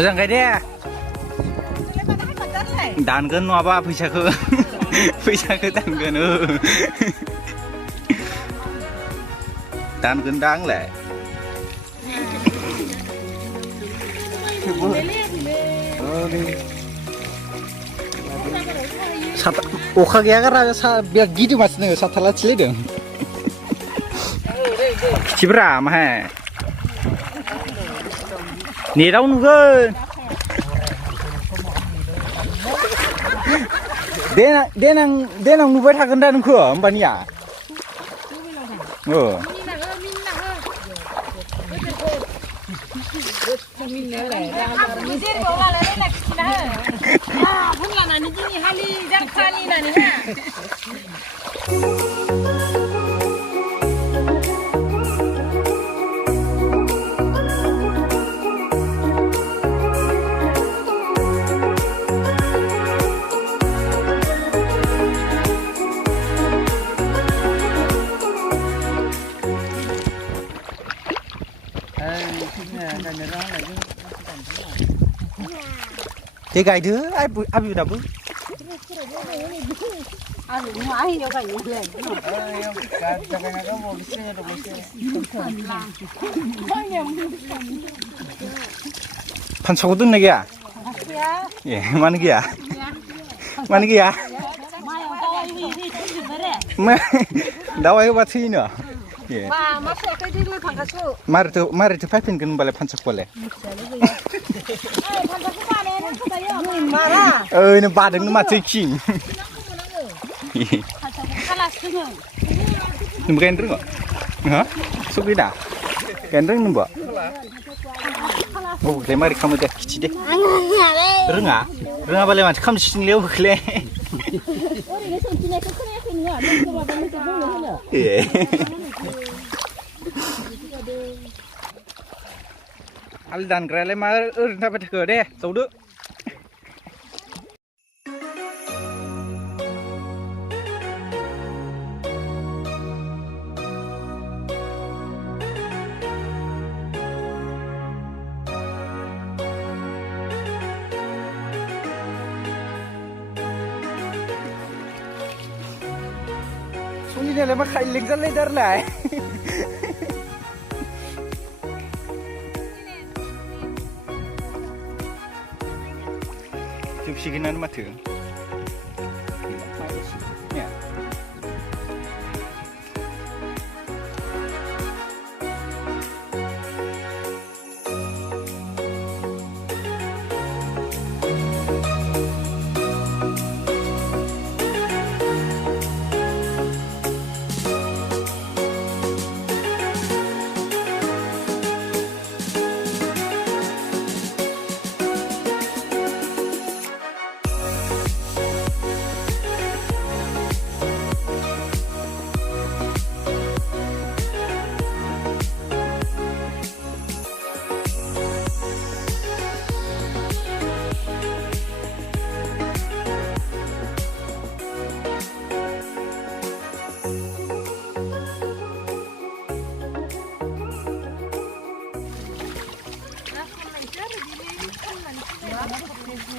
मोजां गायदे दानगोन नङाबा फैसाखौ दानगोन दानगोनदां आंलाय अखा गैया गारा बिराद गिदिंगासिनो साथाला थिलायदों खिथिब्रा माहाय नेटआव नुगोन देनां नुबाय थागोन दा नोंखौ होमबानिया Thế gài đứa ai bị đập bự. Pancaku tuh nih ya? Iya, mana ya? Mana ya? Dawai buat sini ya? Mari tuh pipin kan balik pancak boleh. Ini badeng nu mati king. Ini bukan gendeng kok? Hah? Suki dah? Gendeng nu mbak? Oh, mari kamu deh kecil deh. Renga boleh macam kamu sini lewat kle. Aldan kerana mar dapat ke deh, tahu tu? Sunyi ni lepas kaya lengkap leder lah. Siginan mati. Ya.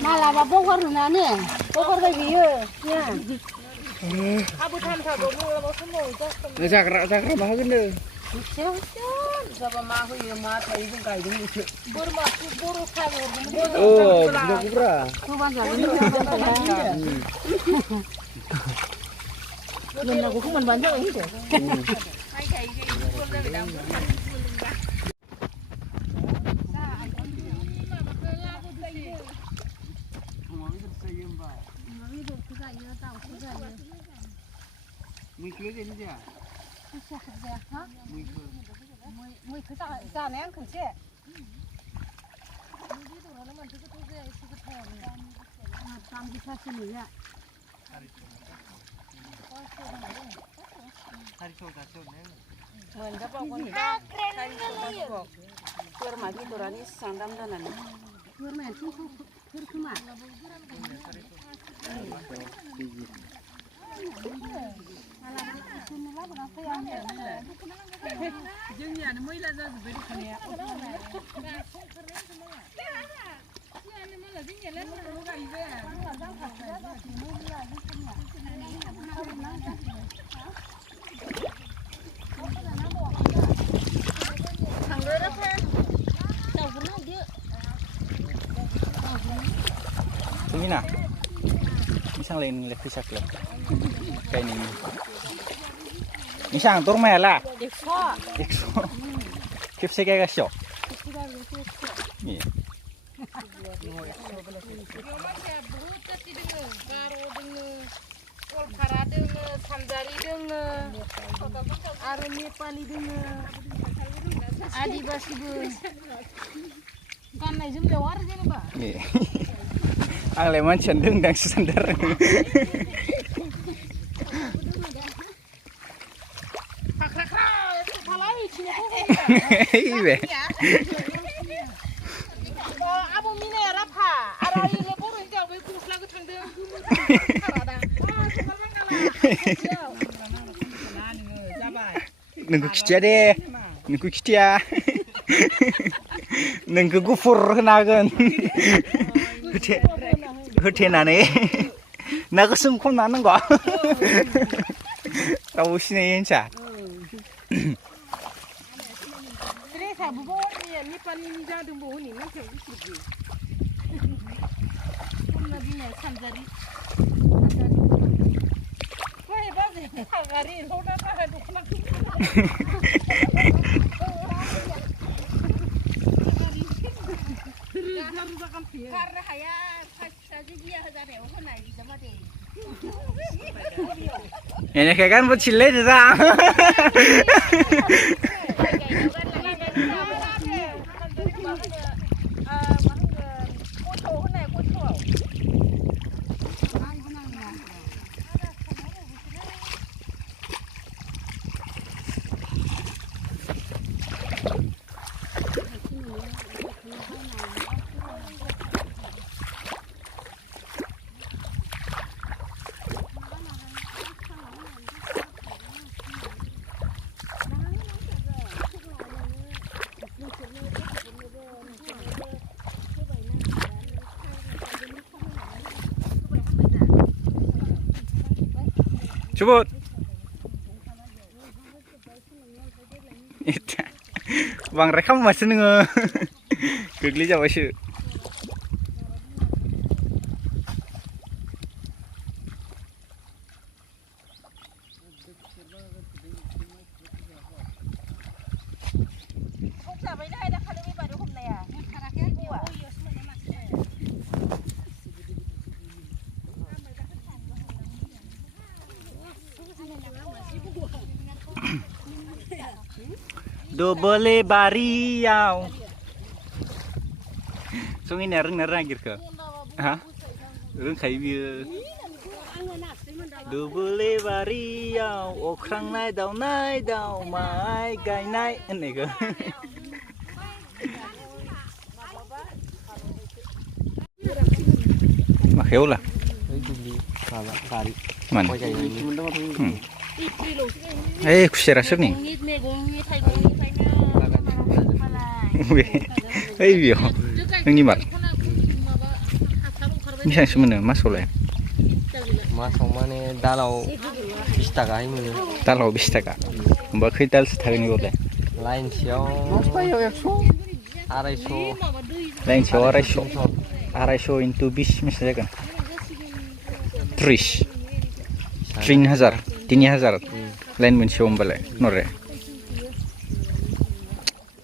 Malah bogor nane, bogor lagi ya. Abu tham thảo đồ mua là một số mồi cho. Người già mà hơn nữa. Siapa siapa mahu ya mah tadi itu kayak gini sih. Buru tham buru. Oh, sudah kubra. Coba jangan. Mình là cũng không mình bán cho ấy chứ. Hay thầy cái con ra để đóng. Mui khứa cái gì à? Mui khứa sao này ăn khử chứ? Tam cái sao xin nữa? Mình các bạn con Tur magi turani sandam danan. Tur men tu tur kuma. Sungina. Misang lain le fisak le. Kayak ini. Misang tur mah lah. Ekso. Kipse kayak gasyo. Iya. Ang leman cenderung dan sesandar. Iya. Nunggu kicia deh, nunggu kicia. Nunggu gufur kenakan. Hotenane. Naga sumkom na는 거. 나오시네 인자. 그래서 무거운데 밑반이 자도 뭐니 난 저기 있지. 엄마비네 산자리. 왜 봐지? 가리 로다가 해도 그만. Karena saya dia hari orang lain sama dia. Ini kayak kan buat cile juga. Coba. Bang rekam masih nengah. Kegeli jauh sih. Double bariau. Sung ini reng agir ke? Hah? Reng kayak biu. Double bariau, okrang nai dau mai gai nai, ini ke? Makeu lah. Mana? Kusira sir nih. Ayo, ini mat. Misal semuanya masuk lah. Masuk mana dalau 20 taka ini. Dalau 20 taka. Mbak kita setara ni boleh. Lain siau. Araiso. Lain siau araiso. Araiso into 20 misalnya kan. 3,000. Lain mensiau boleh. Nore.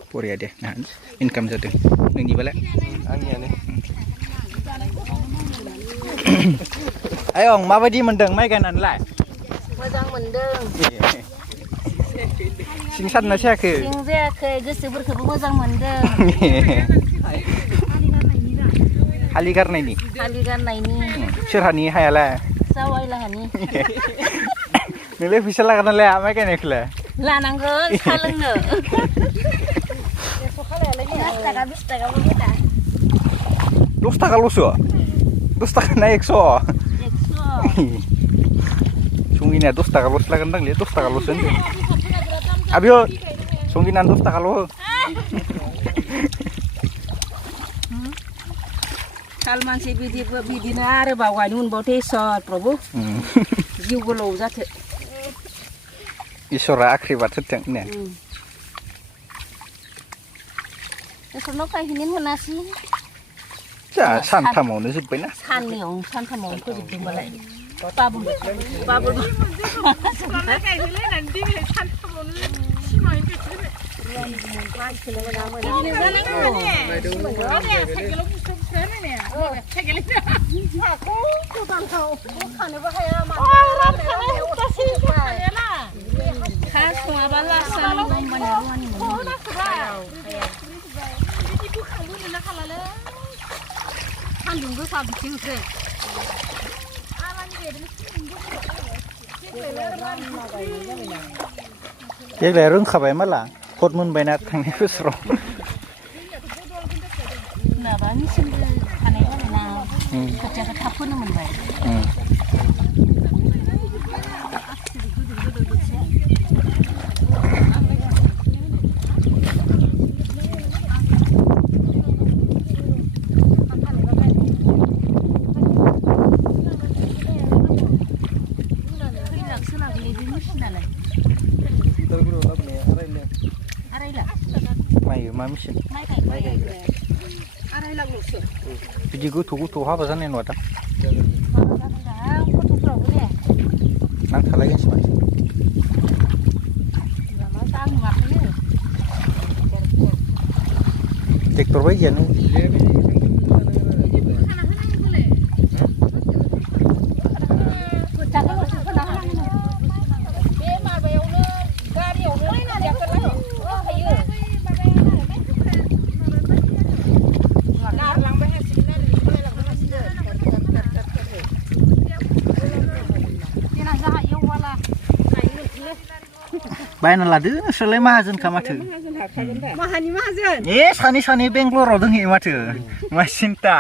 Puri ada. Nah, income jatuh. Nengi boleh. Angin ni. Ayo, mabadi mendeng, mai kanan lah. Mo장 mendeng. Singsan nasi aku. Singsa ke geseberkebu mo장 mendeng. Hali karena ini. Hali karena ini. Surhani hayala. Sawai lah ni. Nilai bisa lah karena leh, mai kanan lah. Lah nanggo saleng no. Habis tak berbeda. 2 taka lusu. 2 taka naik so. Sungguhnya 2 taka lusu lah kentang lihat 2 taka lusu ni. Abio, sungguhnya 2 taka lusu. साल मानसि बिदिनो आरो बावगायनो मोनबावथे इसर प्रभु जिउ गोलाव जाथो इसरा आख्रिबाद होथों ने इसरनाव गायहैनो मोनासै जा सानथामावनो जोब्बायना सानथामावनो फोजोबदोंबालाय बाबुल गायहैलायनानै दिनै सानथामावनो सान्दुं गोसा बिथिंसै देग्लाय रोंखाबाय माला फट मोनबायना थांनाय बोसोराव माबा मेचिनबो थानाय जाबायना खोथियाखौ थाब फोनो मोनबाय मा मेचिन बिदि गोथौ हाबा जानाय नङा दा नांथालायगोनसो माथो ट्रेक्टर बायदियानो बायना लादो नोंसोरलाय माहाजोनखा माथो माहानि माहाजोन सानै बेंगलराव दंहैयो माथो मा सिन्था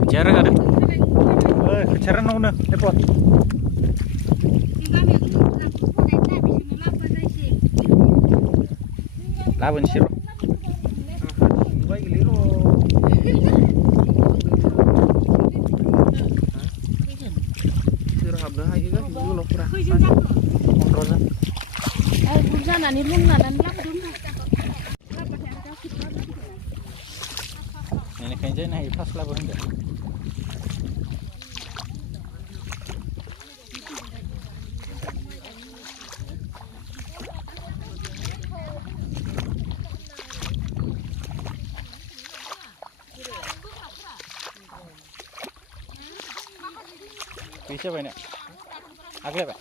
खोथिया रोगादों खोथिया राननांगौनो लाबोनोसै र' जानानै लोंनानै लाबोदों बेनिखायनो जानो हायो फार्स्ट लाबो होनदों बेसे जाबायना आग्लायबाय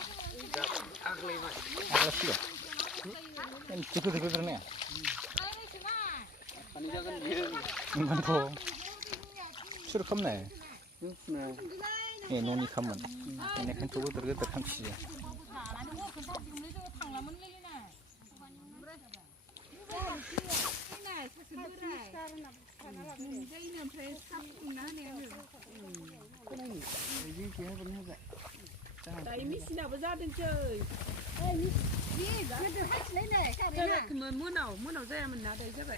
आग्लायसिगोन Cukup ni. Mantu. Suruh kamu ni. Noni kamu. Ini kan cukup terkam sih. Ini sini apa zaden cuy? Munau saya mana ada siapa?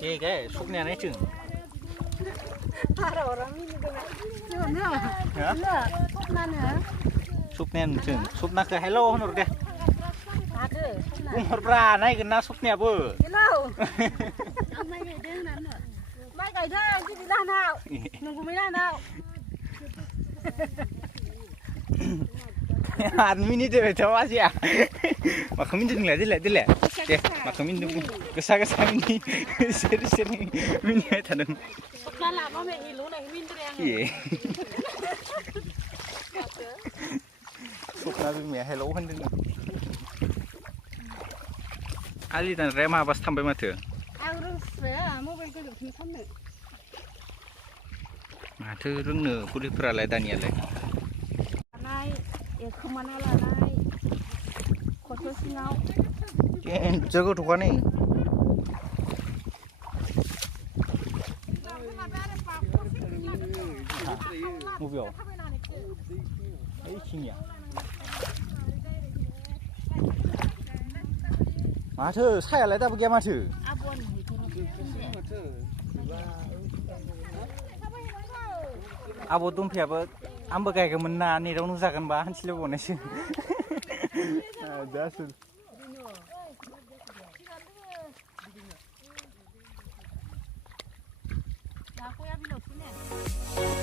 Cái súp này này chừng. Súp này chừng, súp nó cái hello nó rồi. Umur berapa naik kena supnya bu? Hello. Mai cái thang chứ đi làm nào? Nunggu mấy làm nào? Admin itu coba sih ya. Makamin tu nilai dile. Deh, makamin tu kesah ini sering minyak tanam. Kalau apa me ilu nak min tu yang. Iya. Suka tu me hello kan tu. Ali dan Rema pas sampai mata. Harus ya, mobil tu lebih sama. Mata reng ne, pulih peralai Daniel lagi. Naik. kemana lalai kotor sinau jago tuh nih mobil sini माथो सायालाय दाबो गैया माथो आब' दंफैयाबो आंबो गायगौमोन ना नेटावनो जागोनबा हान्थिलाय बावनायसो दासो Aku ya bilang sini.